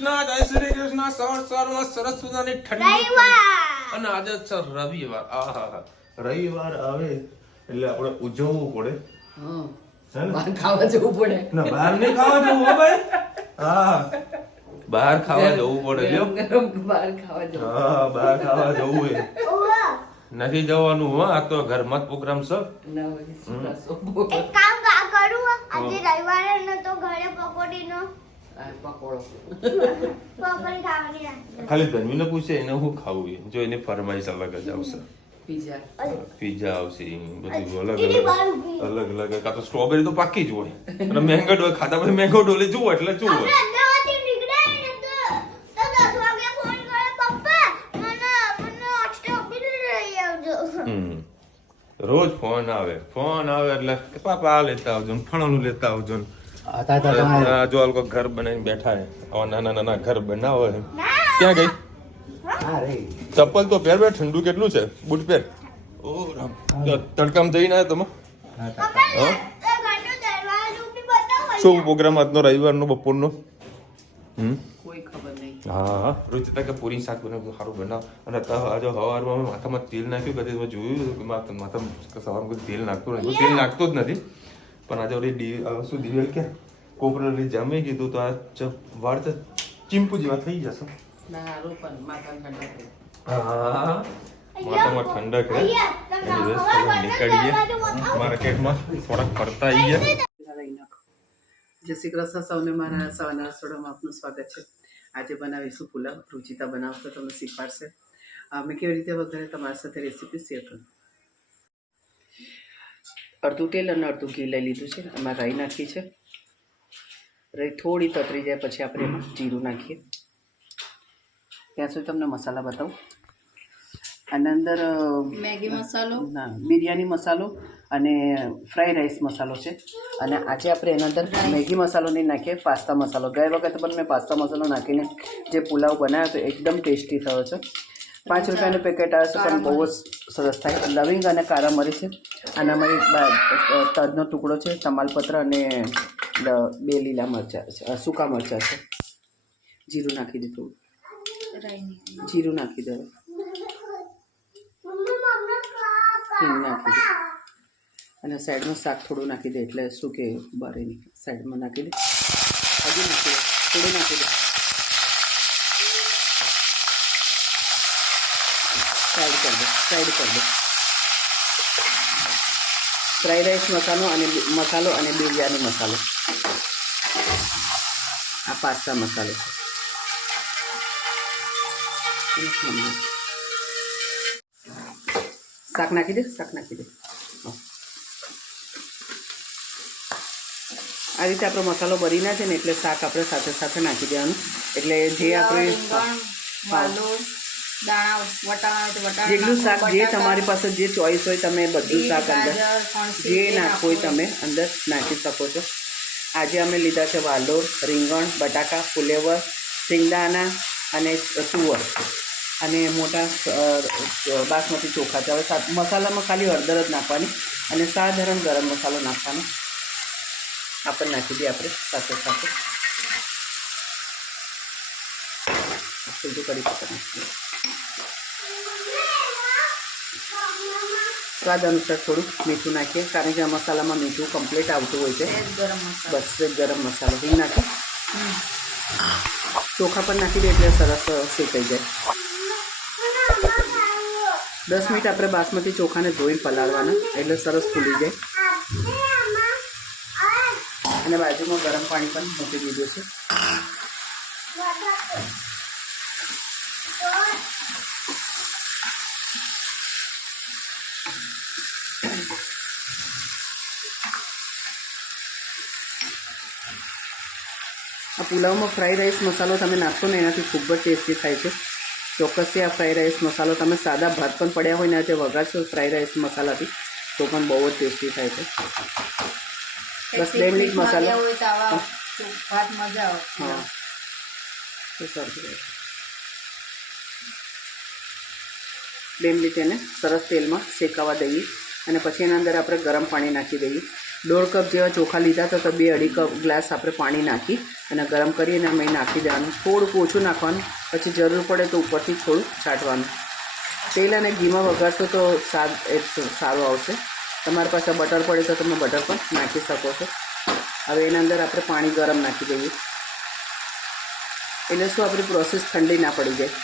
કૃષ્ણ સવારમાં સરસ મજાની ઠંડી અને આજે છે રવિવાર. આહા, રવિવાર આવે એટલે આપણે ઉજવવું પડે. બહાર ખાવા જવું પડે. ના, બહાર નહીં ખાવા જવું હો ભાઈ. હા, બહાર ખાવા જવું પડે. લ્યો, બહાર ખાવા જવું. હા, બહાર ખાવા જવું હે. નથી જવાનું હો, આ તો ઘરમાં જ પ્રોગ્રામ છે. એક કામ કરું, આજે રવિવારે ન તો ઘરે પકોડીનો પકોડી ખાવાની રાખજો. ખાલી ધનવીને પૂછે એને શું ખાવું છે. જો એની ફરમાઈશ અલગ જ આવશે. પીઝા આવશે, બધું અલગ અલગ. કાં તો સ્ટ્રોબેરી તો પાકી જ હોય અને મેંગો ડોલ ખાતા પછી મેંગો ડોલે જુઓ એટલે જુઓ. આપણે અમદાવાદથી નીકળ્યા ને તો 10 વાગે ફોન કરે, પપ્પા મને સ્ટ્રોબેરી લઈ આવજો. રોજ ફોન આવે એટલે કે પાપા આ લેતા આવજો ને ફળાનું લેતા આવજો ને. જો આ લોકો ઘર બનાવીને બેઠા હે. આવા નાના નાના ઘર બનાવો હે. ક્યાં ગઈ ચપ્પલ તો પહેર. ઠંડુ કેટલું છે? બૂટ પહેર. ઓ રામ, તડકામાં જઈને આવ્યા તમે? શું પ્રોગ્રામ આજનો રવિવારનો બપોરનો? કોઈ ખબર નહીં. હા, રૂચિતા કે પૂરી શાક બનાવ સારું બનાવ. અને આજે સવારમાં માથામાં તેલ નાખ્યું. કદી મેં જોયું કે માથામાં સવારમાં કોઈ તેલ નાખતું નથી. તેલ નાખતો જ નથી. પણ આજે ઓલી શું દિવેલ કે કોપરેલી જમી કીધું તો આ વાળ તો ચીમ્પુ જેવા થઈ જશે. માથામાં ઠંડક. હા, માથામાં ઠંડક રહે. નીકળીએ માર્કેટમાં થોડાક ફરતા આવીએ. જય શ્રી કૃષ્ણ સૌને. મારા સવારના રસોડામાં આપનું સ્વાગત છે. આજે બનાવીશું પુલાવ. રુચિતા બનાવશે, તમને શીખવાડશે. મેં કેવી રીતે વગેરે તમારી સાથે રેસીપી શેર કરું. અડધું તેલ અને અડધું ઘી લઈ લીધું છે. એમાં રાઈ નાખી છે. રાઈ થોડી તતરી જાય પછી આપણે એમાં જીરું નાખીએ. ત્યાં સુધી તમને મસાલા બતાવું. આના અંદર મેગી મસાલો, ના, બિરયાની મસાલો અને ફ્રાઈડ રાઈસ મસાલો છે. અને આજે આપણે એના અંદર મેગી મસાલો નહીં નાખીએ, પાસ્તા મસાલો. ગયા વખતે પણ મેં પાસ્તા મસાલો નાખીને જે પુલાવ બનાવ્યો તો એકદમ ટેસ્ટી થયો છે. 5 રૂપિયાનું પેકેટ આવે છે પણ બહુ જ સરસ થાય. લવિંગ અને કાળા મરી છે. આનામાં એક તજનો ટુકડો છે, તમાલપત્ર અને 2 લીલા મરચાં છે, સૂકા મરચાં છે. જીરું નાખી દીધું. જીરું નાખી દો. હિંગ નાખી દે. અને સાઈડમાં શાક થોડું નાખી દે એટલે શું કે બરે નહીં. સાઈડમાં નાખી દે. હજી નાખી દે, થોડું નાખી દે. સાઈડ કરી દે. ફ્રાઈડ રાઈસ મસાલો અને બિરયાની મસાલો. આ પાસ્તા મસાલો છે. શાક નાખી દે. આ રીતે આપણો મસાલો બરી ના છે ને એટલે શાક આપણે સાથે સાથે નાખી દેવાનું. એટલે જે આપણે જેટલું શાક જે તમારી પાસે જે ચોઈસ હોય તમે બધું શાક અંદર જે નાખવું હોય તમે અંદર નાખી શકો છો. આજે અમે લીધા છે વાલોર, રીંગણ, બટાકા, ફુલેવર, સિંગદાણા અને તુવર અને મોટા બાસમતી ચોખા છે. હવે મસાલામાં ખાલી હળદર જ નાખવાની અને સાધારણ ગરમ મસાલો નાખવાનો. આ પણ નાખી દઈએ આપણે સાથે સાથે. સીધું કરી પકડ. સ્વાદ અનુસાર થોડું મીઠું નાખીએ કારણ કે આ મસાલામાં મીઠું કમ્પ્લીટ આવતું હોય છે. બસ ગરમ મસાલો હિંગ નાખી. ચોખા પણ નાખી દે એટલે સરસ શેકાઈ જાય. 10 મિનિટ આપણે બાસમતી ચોખાને ધોઈને પલાળવાના એટલે સરસ ફૂલી જાય. અને બાજુમાં ગરમ પાણી પણ મૂકી દીધું છે. આ પુલાવમાં ફ્રાઈડ રાઈસ મસાલો તમે નાખશો ને એનાથી ખૂબ જ ટેસ્ટી થાય છે. ચોક્કસથી આ ફ્રાઈડ રાઈસ મસાલો તમે સાદા ભાત પણ પડ્યા હોય ને તે વઘારશો ફ્રાઈડ રાઈસ મસાલાથી તો પણ બહુ જ ટેસ્ટી થાય છે. બસ 2 મિનિટ મસાલો. હા, તો સરસ. 2 મિનિટ એને સરસ તેલમાં શેકાવા દઈએ અને પછી એના અંદર આપણે ગરમ પાણી નાખી દઈએ. 1.5 કપ જેવા ચોખા લીધા હતા તો 2-2.5 કપ ગ્લાસ આપણે પાણી નાખી અને ગરમ કરીને અમે નાખી દેવાનું. થોડુંક ઓછું નાખવાનું, પછી જરૂર પડે તો ઉપરથી થોડું છાંટવાનું. તેલ અને ઘીમાં વઘારશો તો સ્વાદ સારો આવશે. તમારી પાસે બટર પડે તો તમે બટર પણ નાખી શકો છો. હવે એના અંદર આપણે પાણી ગરમ નાખી દઈએ, એટલે શું આપણી પ્રોસેસ ઠંડી ના પડી જાય.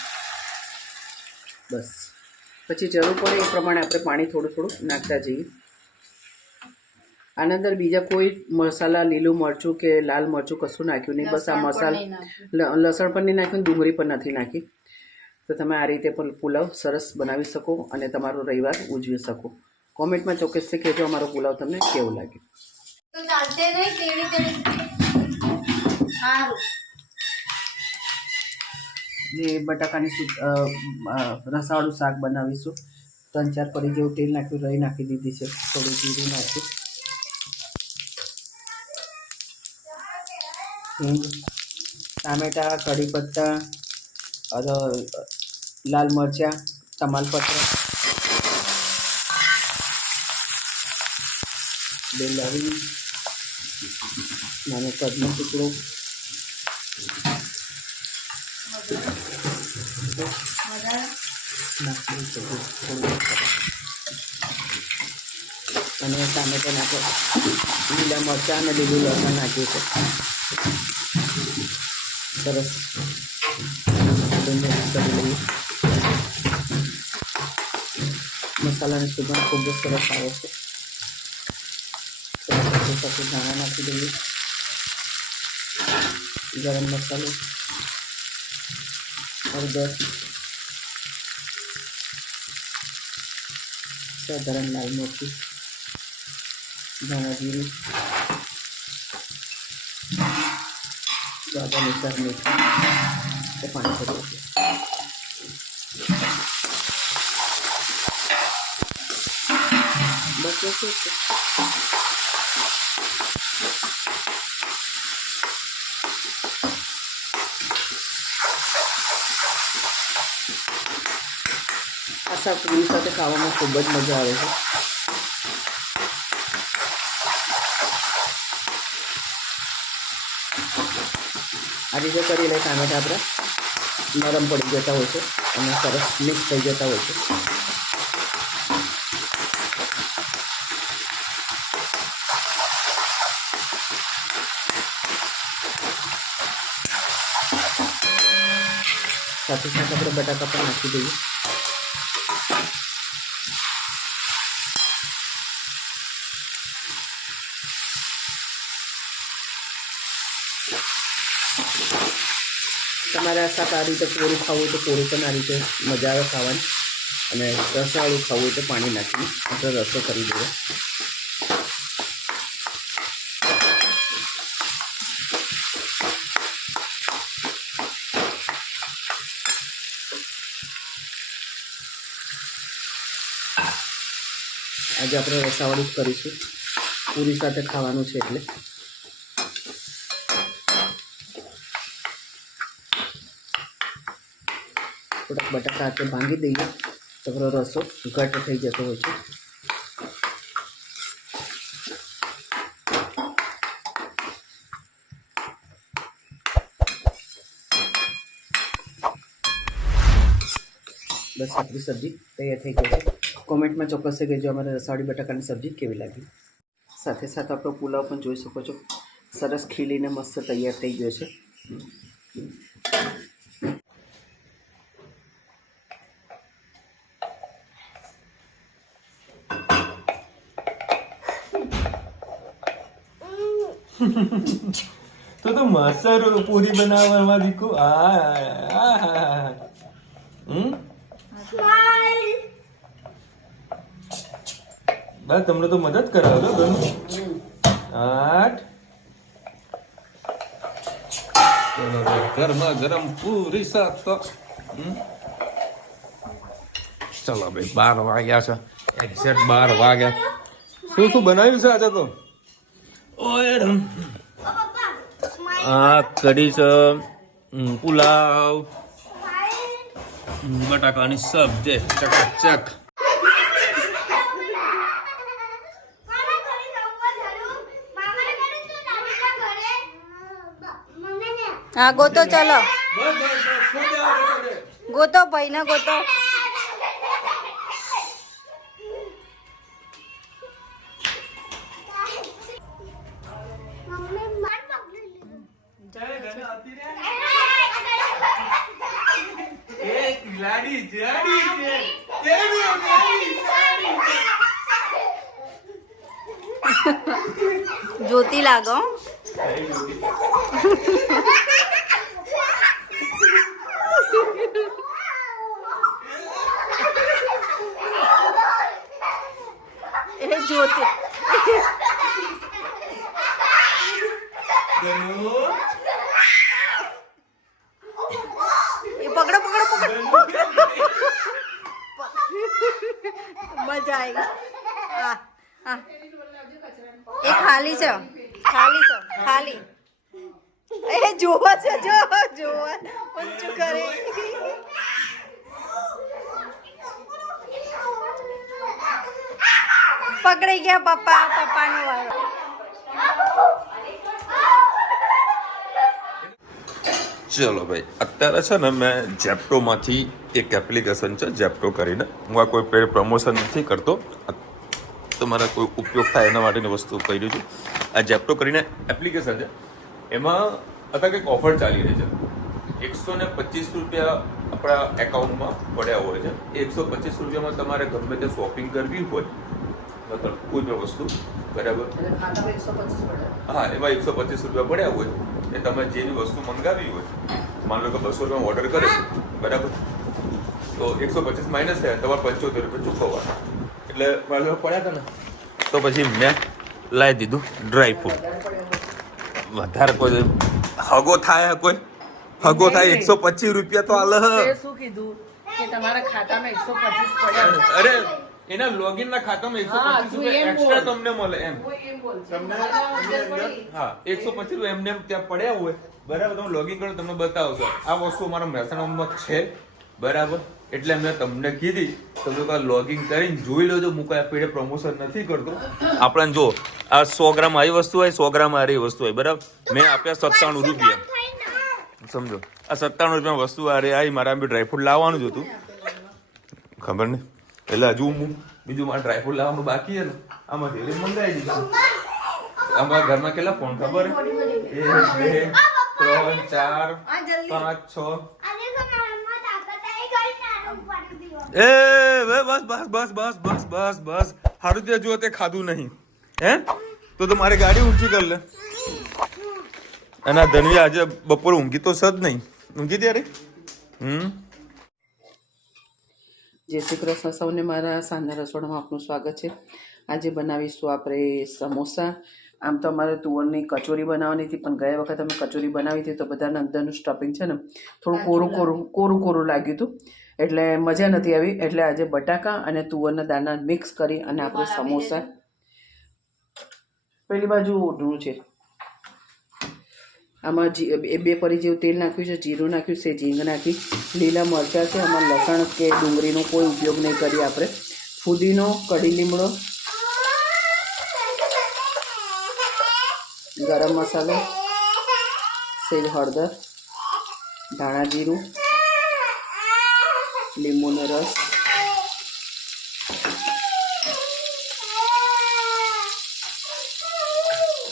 બસ પછી જરૂર પડે એ પ્રમાણે આપણે પાણી થોડું થોડું નાખતા જઈએ. આના અંદર બીજા કોઈ મસાલા, લીલું મરચું કે લાલ મરચું કશું નાખ્યું નહીં. બસ આ મસાલા, લસણ પણ નહીં નાખ્યું, ડુંગળી પણ નથી નાખી. તો તમે આ રીતે પણ પુલાવ સરસ બનાવી શકો અને તમારો રવિવાર ઉજવી શકો. કોમેન્ટમાં ચોક્કસથી કહેજો અમારો પુલાવ તમને કેવો લાગે. તો ચાલશે નહીં તેડી તેડી સારું. જે બટાકાની રસાવાળું શાક બનાવીશું. 3-4 પડી જેવું તેલ નાખ્યું, રહી નાખી દીધી છે, થોડું જીરું નાખ્યું, હિંગ, ટામેટાં, કઢી પત્તા, લાલ મરચાં, તમાલપત્ર, 2 લવિંગ, નાનો કદનો ટુકડો, અને ટામેટા નાખો, લીલા મરચાં અને લીલું લસણ નાખ્યું છે. સરસ મિક્સ કરી લઈએ. મસાલાની સુગંધ ખૂબ જ સરસ આવે છે. સાથે ધાણા નાખી દઈએ, ગરમ મસાલો, હળદર, સાધારણ લાલ મરચું, ધાણા જીરું, સ્વાદ અનુસાર મીઠું, પાણી કરી દઈએ. બસ બસ આ શાક પૂરી સાથે ખાવામાં ખૂબ જ મજા આવે છે. આ રીતે કરી લે ટામેટા આપણે નરમ પડી જતા હોય છે અને સરસ મિક્સ થઈ જતા હોય છે. સાથે સાથે આપણે બટાકા પણ નાખી દઈએ. તમારે આ શાક આ રીતે કોરું ખાવું હોય તો કોરું પણ આ રીતે મજા આવે ખાવાની, અને રસાવાળું ખાવું હોય તો પાણી નાખીને આપણે રસો કરી દઈએ. આજે આપણે રસાવાળું જ કરીશું, પૂરી સાથે ખાવાનું છે એટલે. થોડાક બટાકા હાથે ભાંગી દઈએ તો આપણો રસો ઘટ થઈ જતો હોય છે. બસ આપણી સબ્જી તૈયાર થઈ ગઈ છે. કોમેન્ટમાં ચોક્કસ કહેજો અમારે રસાવાળી બટાકાની સબ્જી કેવી લાગી. સાથે સાથે આપણો પુલાવ પણ જોઈ શકો છો, સરસ ખીલીને મસ્ત તૈયાર થઈ ગયો છે. તો મસ્ત પૂરી બનાવવામાં દીકુ. બસ તમને તો મદદ કરાવો ઘરનું. 8 ચલો ગરમા ગરમ પૂરી શાક તો. ચલો ભાઈ 12 વાગ્યા છે, એક્ઝેક્ટ 12 વાગ્યા. શું બનાવ્યું છે આજે તો? ઓય આ કઢી છે, પુલાવ, બટાકાની સબ્જી, ચકાચક. હા ગોતો ચલો બસ બસ બસ ખોટ જાઓ રે. ગોતો ભાઈને ગોતો મમ્મી માર પકડી લીધું. ચાલે ઘરે આવતી રે. એક લાડી જાડી છે. કેવી લાડી જોતી લાગો એ જોતી ગયો. એ પકડો પકડો પકડો મજા આવી હા હા એ ખાલી છે ખાલી એ જોવા છે જોવા ઊંચું કરે પકડી ગયા પપ્પાનો વાળો ચલો ભાઈ અત્યારે છે ને મેં જેપ્ટોમાંથી એક એપ્લિકેશન છે જેપ્ટો કરીને હું આ કોઈ પેડ પ્રમોશન નથી કરતો તમારા કોઈ ઉપયોગ થાય એના માટેની વસ્તુ કરી રહ્યું છું આ જેપ્ટો કરીને એપ્લિકેશન છે એમાં અત્યારે કંઈક ઓફર ચાલી રહી છે 125 રૂપિયા આપણા એકાઉન્ટમાં પડ્યા હોય છે એ 125 રૂપિયામાં તમારે ગમે તે શોપિંગ કરવી હોય મતલબ કોઈ પણ વસ્તુ બરાબર હા એમાં 125 રૂપિયા પડ્યા હોય એ તમે જેની વસ્તુ મંગાવી હોય માન લો કે 200 રૂપિયા ઓર્ડર કરે બરાબર તો 125 માઇનસ થાય તમારે 75 રૂપિયા ચૂકવવાના એટલે મારા પડ્યા હતા ને તો પછી મેં લાવી દીધું ડ્રાય ફ્રૂટ વધારે કોઈ હગો થાય 125 રૂપિયા તો હાલ શું કીધું કે તમારા ખાતામાં 125 પડ્યા અરે એના લોગિન ના ખાતામાં 125 રૂપિયા એક્સ્ટ્રા તમને મળે એમ તમને હા 125 રૂપિયા એમને ત્યાં પડ્યા હોય બરાબર તમે લોગિન કરો તમને બતાવશો આ વસ્તુ અમારા મહેસાણામાં છે બરાબર એટલે મેં તમને કીધી તમે લોગિન કરીને જોઈ લેજો હું કોઈ પેડે પ્રમોશન નથી કરતો આપણે જો આ 100 ગ્રામ આવી વસ્તુ હોય 100 ગ્રામ આ વસ્તુ હોય બરાબર મેં આપ્યા 97 રૂપિયા સમજો આ 97 રૂપિયા વસ્તુ આ આવી મારા ડ્રાયફ્રૂટ લાવવાનું જ હતું ખબર નહીં એટલે હજુ હું બીજું મારે ડ્રાયફ્રૂટ લાવવાનું બાકી છે ને આમાંથી મંગાવી દીધું અમારા ઘરમાં કેટલા ફોન ખબર 1 2 3 4 5 6 એ બસ હારું ત્યાં જો તે ખાધું નહીં હે તો મારે ગાડી ઊંચી કરી લે અને આ ધનવી આજે બપોર ઊંઘી તો સદ નહીં ઊંઘી ત્યારે જય શ્રી કૃષ્ણ સૌને મારા સાંજના રસોડામાં આપનું સ્વાગત છે આજે બનાવીશું આપણે સમોસા આમ તો અમારે તુવરની કચોરી બનાવવાની હતી પણ ગયા વખત અમે કચોરી બનાવી હતી તો બધાના અંદરનું સ્ટફિંગ છે ને થોડું કોરું લાગ્યું હતું એટલે મજા નથી આવી એટલે આજે બટાકા અને તુવરના દાણા મિક્સ કરી અને આપણે સમોસા પેલી બાજુ ઓઢણું છે આમાં બે પરી જેવું તેલ નાખ્યું છે જીરું નાખ્યું છે ઝીંગ નાખી લીલા મરચાં છે આમાં લસણ કે ડુંગળીનો કોઈ ઉપયોગ નહીં કરીએ આપણે ફુદીનો કઢી લીમડો ગરમ મસાલો સેજ હળદર ધાણા જીરું લીંબુનો રસ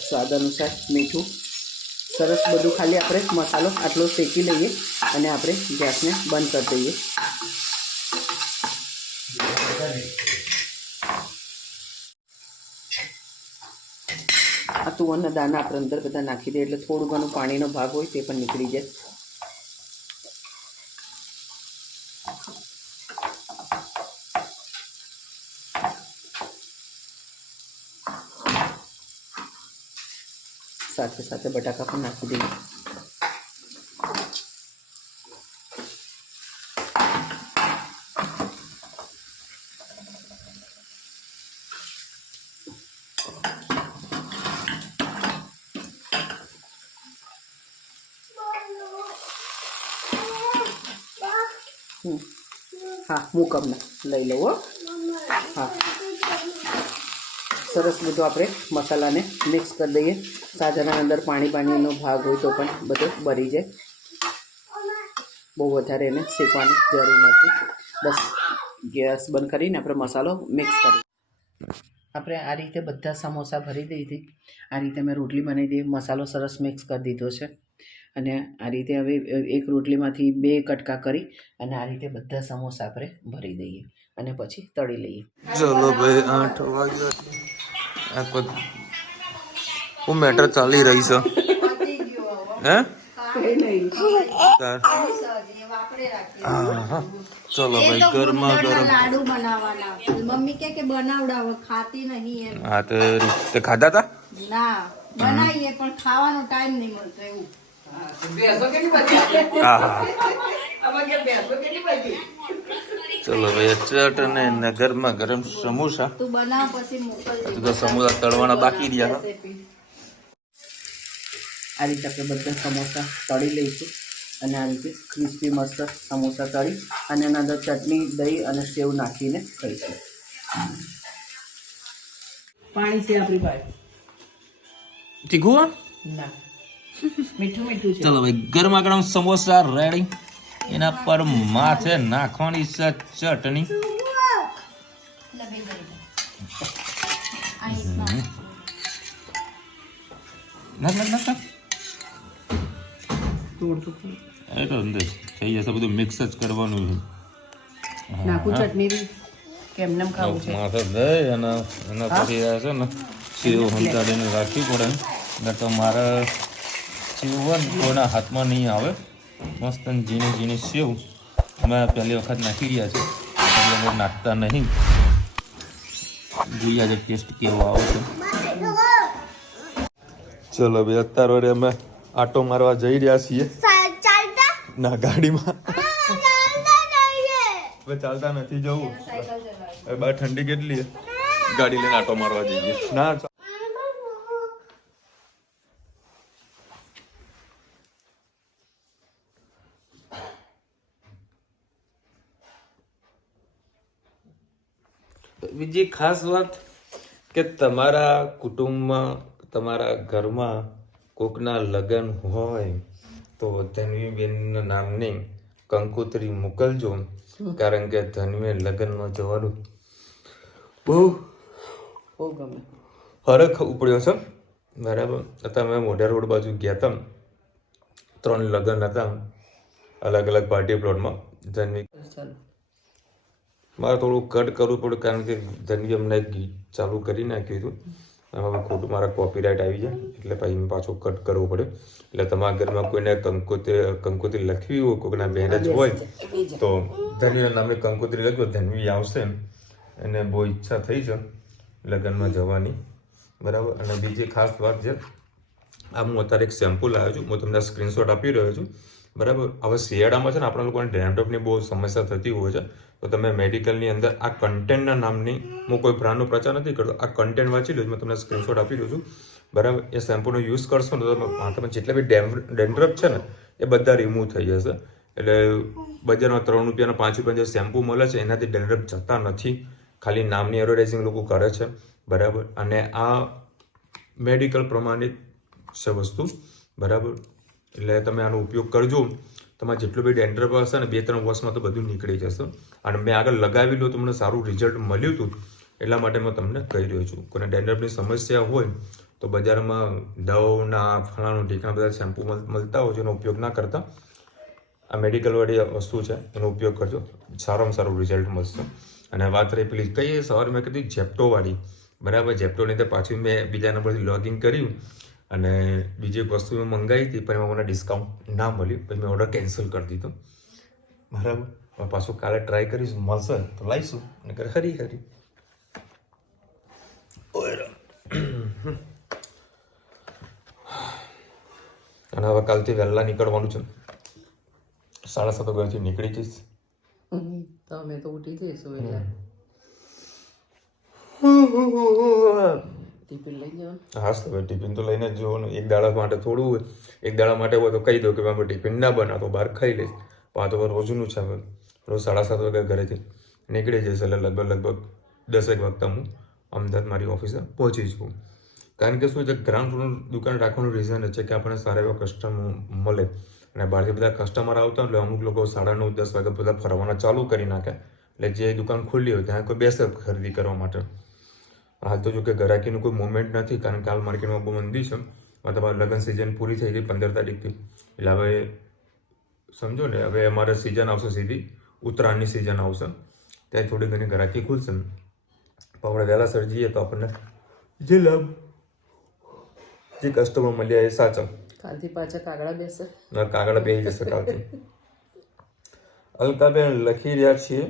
સ્વાદ અનુસાર મીઠું સરસ બધું ખાલી આપણે મસાલો આટલો શેકી લઈએ અને આપણે ગેસને બંધ કરી દઈએ આ તુવરના દાણા આપણે અંદર બધા નાખી દઈએ એટલે થોડું ઘણું પાણીનો ભાગ હોય તે પણ નીકળી જાય સાથે સાથે બટાકા પણ નાખી દઈએ હા મૂકમને લઈ લઉં હા સરસ બધું આપણે મસાલાને મિક્સ કરી દઈએ. સાધારણ અંદર પાણીનો ભાગ હોય તો પણ બધો બળી જાય. બહુ વધારે એને શેકવાની જરૂર નથી. બસ ગેસ બંધ કરીને આપણે મસાલો મિક્સ કરીએ. આપણે આ રીતે બધા સમોસા ભરી દીધી. આ રીતે મેં રોટલી બનાવી દીધી. મસાલો સરસ મિક્સ કરી દીધો છે. અને આ રીતે હવે એક રોટલીમાંથી 2 કટકા કરી અને આ રીતે બધા સમોસા આપણે ભરી દઈએ અને પછી તળી લઈએ. ચલો ભાઈ 8 વાગ્યા. આ કોઈ હું મેટર ચાલી રહી છે હે હા ચલો ભાઈ ગરમા ગરમ લાડુ બનાવવાના. મમ્મી કે બનાવડાવો, ખાતી નહીં એમ. હા તે ખાધા તા ના બનાવીએ પણ ખાવાનો ટાઈમ નહીં મળતો એવું. ચલો ભાઈ ચટને ને ગરમા ગરમ સમોસા. તું બનાવ પછી મોકલજે. તો સમોસા તળવાના બાકી રહ્યા. આ રીતે આપણે બધા સમોસા તળી લઈશું અને આ રીતે ક્રિસ્પી મસ્ત સમોસા તળી અને એના અંદર ચટણી, દહીં અને સેવ નાખીને ખાઈશું. પાણી છે આપણી પાસે? તીખું ના, મીઠું મીઠું છે. ચલો ભાઈ ગરમા ગરમ સમોસા રેડી. એના પર માથે નાખવાની છે ચટણી. એ તો અંદર થઈ જશે. બધું મિક્સ જ કરવાનું છે. નાખું ચટણી બી કેમને ખાવું છે? માથે દહીં અને એના પછી આ છે ને સેવ હંતાડીને રાખવી પડે. એટલે તો મારે સેવ હોય ને કોઈના હાથમાં નહીં આવે. મસ્ત ઝીણી ઝીણી સેવ મેં પહેલી વખત નાખી રહ્યા છે એટલે બહુ નાખતા નહીં. જોઈએ આજે ટેસ્ટ કેવો આવે છે. ચલો ભાઈ અત્યારે અમે આટો મારવા જઈ રહ્યા છીએ. ચાલતા ના ગાડીમાં ચાલતા જઈએ. હવે ચાલતા નથી જવું. હવે બહાર ઠંડી કેટલી છે, ગાડી લઈને આટો મારવા જઈએ. ના બીજી ખાસ વાત કે તમારા કુટુંબમાં, તમારા ઘરમાં કોકના લગ્ન હોય તો ધન્વીબેન નામની કંકોત્રી મોકલજો. કારણ કે ધન્વીએ લગ્નમાં જવાનું બહુ ગમે. હરખ ઉપડ્યો છે. બરાબર. અત્યારે મેં મોઢા રોડ બાજુ ગયા હતા. 3 લગ્ન હતા અલગ અલગ પાર્ટી પ્લોટમાં. ધન્વી ચાલો મારે થોડું કટ કરવું પડ્યું કારણ કે ધન્વી અમને એક ગીત ચાલુ કરી નાખ્યું હતું. હવે ખોટું મારા કોપીરાઇટ આવી જાય એટલે પછી પાછું કટ કરવું પડે. એટલે તમારા ઘરમાં કોઈને કંકોત્રી લખવી હોય, કોઈના મેરેજ હોય તો ધન્વીના નામે કંકોત્રી લખજો. ધન્વી આવશે. એને બહુ ઈચ્છા થઈ છે લગ્નમાં જવાની. બરાબર. અને બીજી ખાસ વાત છે, આ હું અત્યારે એક સેમ્પલ લાવ્યો છું. હું તમને સ્ક્રીનશોટ આપી રહ્યો છું. બરાબર. હવે શિયાળામાં છે ને આપણા લોકોને ડેન્ડ્રફની બહુ સમસ્યા થતી હોય છે. તો તમે મેડિકલની અંદર આ કન્ટેન્ટના નામની, હું કોઈ બ્રાન્ડનો પ્રચાર નથી કરતો, આ કન્ટેન્ટ વાંચી લો. મેં તમને સ્ક્રીનશોટ આપી રહ્યો છું. બરાબર. એ શેમ્પૂનો યુઝ કરશો ને તો તમે જેટલા બી ડેન્ડ્રફ છે ને એ બધા રિમૂવ થઈ જશે. એટલે બજારમાં 3 રૂપિયાના 5 રૂપિયા જે શેમ્પૂ મળે છે એનાથી ડેન્ડ્રફ જતા નથી. ખાલી નામની એડવર્ટાઇઝિંગ લોકો કરે છે. બરાબર. અને આ મેડિકલ પ્રમાણિત છે વસ્તુ. બરાબર. એટલે તમે આનો ઉપયોગ કરજો. તમારે જેટલું બી ડેન્ડ્રફ હશે ને 2-3 વર્ષમાં તો બધું નીકળી જશે. અને મેં આગળ લગાવી લો તો મને સારું રિઝલ્ટ મળ્યું હતું. એટલા માટે હું તમને કહી રહ્યો છું. કોઈને ડેન્ડ્રફની સમસ્યા હોય તો બજારમાં દવાઓના ફલાણું ઢીકણા બધા શેમ્પૂ મળતા હોય છે, એનો ઉપયોગ ના કરતા આ મેડિકલવાળી વસ્તુ છે એનો ઉપયોગ કરજો. સારામાં સારું રિઝલ્ટ મળશે. અને વાત રહી પેલી કઈ સવારે મેં કીધી જેપ્ટોવાળી. બરાબર. જેપ્ટોની તો પાછું મેં બીજા નંબરથી લોગિન કર્યું અને બીજી એક વસ્તુ મેં મંગાવી હતી પણ એમાં મને ડિસ્કાઉન્ટ ના મળ્યું. પછી મેં ઓર્ડર કેન્સલ કરી દીધો. બરાબર. હવે પાછું કાલે ટ્રાય કરીશું, મળશે તો લાવીશું. નકર હરી અને હવે કાલથી વહેલા નીકળવાનું છે. 7:30 ઘરથી નીકળી જઈશ. તો અમે તો ઉઠી જઈશું એટલે ટિફિન લઈ જવાનું. હા તો ટિફિન તો લઈને જ જોવાનું. એક દાડા માટે થોડું હોય, એક દાડા માટે હોય તો કહી દો કે અમે ટિફિન ના બનાવો, બહાર ખાઈ લઈશ. આ તો રોજનું છે. હવે રોજ 7:30 વાગે ઘરેથી નીકળી જઈશ એટલે લગભગ 10 વાગતા હું અમદાવાદ મારી ઓફિસે પહોંચી છું. કારણ કે શું છે, ગ્રાઉન્ડ ફ્લોર દુકાન રાખવાનું રીઝન છે કે આપણને સારા એવા કસ્ટમર મળે. અને બહારથી બધા કસ્ટમર આવતા હોય એટલે અમુક લોકો 9:30-10 વાગે બધા ફરવાના ચાલુ કરી નાખે. એટલે જે દુકાન ખુલ્લી હોય ત્યાં કોઈ બેસે ખરીદી કરવા માટે. હાલ તો જો કે ગ્રાહકીનું કોઈ મુવમેન્ટ નથી, કારણ કે હાલ માર્કેટમાં બહુ મંદી છે. મતલબ લગ્ન સિઝન પૂરી થઈ ગઈ 15 તારીખથી. એટલે હવે સમજો ને, હવે અમારે સિઝન આવશે સીધી ઉત્તરાયણની સિઝન આવશે, ત્યાં થોડી ઘણી ગ્રાહકી ખુલશે. પણ આપણે વહેલાસર જઈએ તો આપણને જે લાભ, જે કસ્ટમર મળ્યા એ સાચા. કાલથી પાછા કાગડા બેસે. કાગળ બેસી જશે કાલથી. અલકાબેન લખી રહ્યા છીએ,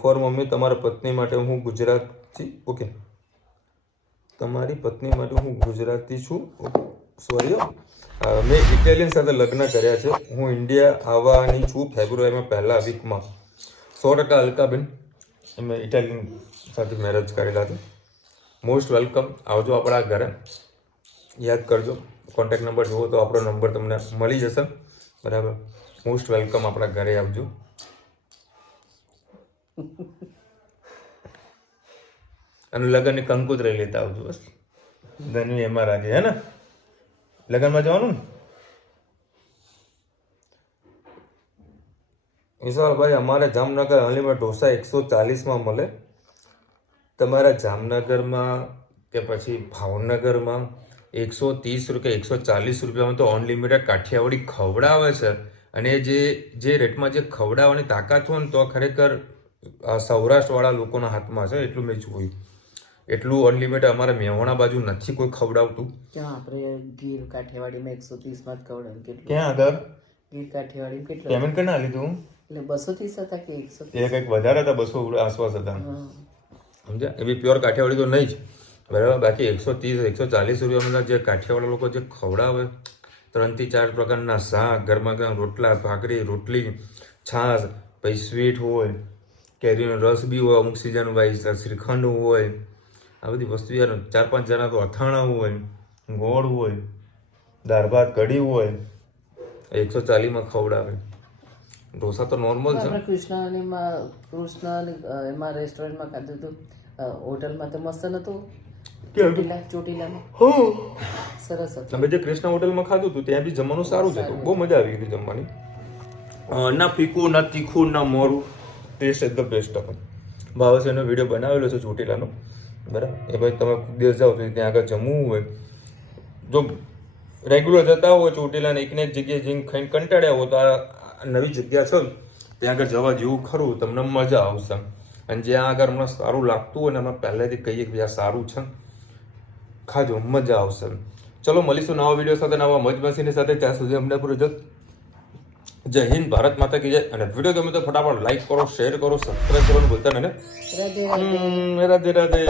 ફોર મમ્મી તમારા પત્ની માટે હું ગુજરાતી. ઓકે, તમારી પત્ની માટે હું ગુજરાતી છું. સોરી, મેં ઇટાલિયન સાથે લગ્ન કર્યા છે. હું ઇન્ડિયા આવવાની છું ફેબ્રુઆરીમાં પહેલા વીકમાં. 100% અલકાબેન, મેં ઇટાલિયન સાથે મેરેજ કરેલા છે. મોસ્ટ વેલકમ, આવજો આપણા ઘરે. યાદ કરજો, કોન્ટેક્ટ નંબર જુઓ તો આપણો નંબર તમને મળી જશે. બરાબર, મોસ્ટ વેલકમ, આપણા ઘરે આવજો. અને લગ્નની કંકોત્રી લેતા આવજો. બસ ધન્યુ એમાં રાખે, હે ને? લગ્નમાં જવાનું ને? વિશાલભાઈ, અમારે જામનગર અનલિમિટેડ ઢોસા 140માં મળે. તમારા જામનગરમાં કે પછી ભાવનગરમાં 130 રૂપિયા 140 રૂપિયામાં તો અનલિમિટેડ કાઠિયાવાડી ખવડાવે છે. અને જે રેટમાં જે ખવડાવવાની તાકાત હોય ને, તો ખરેખર સૌરાષ્ટ્રવાળા લોકોના હાથમાં છે. એટલું મેં જોયું. એટલું અનલિમિટેડ અમારા મેવાણા બાજુ નથી કોઈ ખવડાવતું. ક્યાં આપણે ગીર કાઠિયાવાડીમાં 130માં જ ખવડાવે. કેટલું ક્યાં આગળ ગીર કાઠિયાવાડી કેટલું પેમેન્ટ કરી ના લીધું? એટલે 230 હતા કે 130? એ કંઈક વધારે હતા, 200 આસપાસ હતા. સમજ્યા? એ બી પ્યોર કાઠિયાવાડી તો નહીં જ, બરાબર. બાકી 130 140 રૂપિયામાં જે કાઠિયાવાડી લોકો જે ખવડાવે, 3 થી 4 પ્રકારના શાક, ગરમા ગરમ રોટલા, ભાખરી, રોટલી, છાશ, પછી સ્વીટ હોય, કેરીનો રસ બી હોય, અમુક સિઝન વાઇઝ શ્રીખંડ હોય, આ બધી વસ્તુ યાર. 4-5 જણા તો અથાણા હોય, ગોળ હોય, દાળ ભાત કઢી હોય, 140માં ખવડાવે. ઢોસા તો નોર્મલ છે. આપણે કૃષ્ણ એમાં રેસ્ટોરન્ટમાં ખાધું હતું, હોટલમાં તો મસ્ત નતું. ચોટીલામાં સરસ હતું. તમે જે કૃષ્ણ હોટલમાં ખાધું હતું ત્યાં બી જમવાનું સારું જ હતું. બહુ મજા આવી ગઈ જમવાની. ના ફીકું, ના તીખું, ના મોરું, ટેસ્ટ એકદમ બેસ્ટ હતો. ભાવેશ એનો વિડીયો બનાવેલો છે ચોટીલાનો, બરાબર. એ ભાઈ તમે દિવસ જાઓ તો ત્યાં આગળ જમવું હોય, જો રેગ્યુલર જતા હોય ચોટીલાને એકને એક જગ્યાએ જઈને ખાઈને કંટાળ્યા હોય તો આ નવી જગ્યા છે ત્યાં આગળ જવા જેવું ખરું, તમને મજા આવશે. અને જ્યાં આગળ હમણાં સારું લાગતું હોય ને, અમે પહેલેથી કહીએ કે આ સારું છે, ખાજો, મજા આવશે. ચલો મળીશું નવા વિડીયો સાથે, નવા મોજ મસ્તીની સાથે. ત્યાં સુધી અમને પૂરું જત. જય હિન્દ, ભારત માતા કી જય. અને વિડીયો ગમે તો ફટાફટ લાઈક કરો, શેર કરો, સબસ્ક્રાઈબ કરવાનું ભૂલતા નહીં. રાધે રાધે.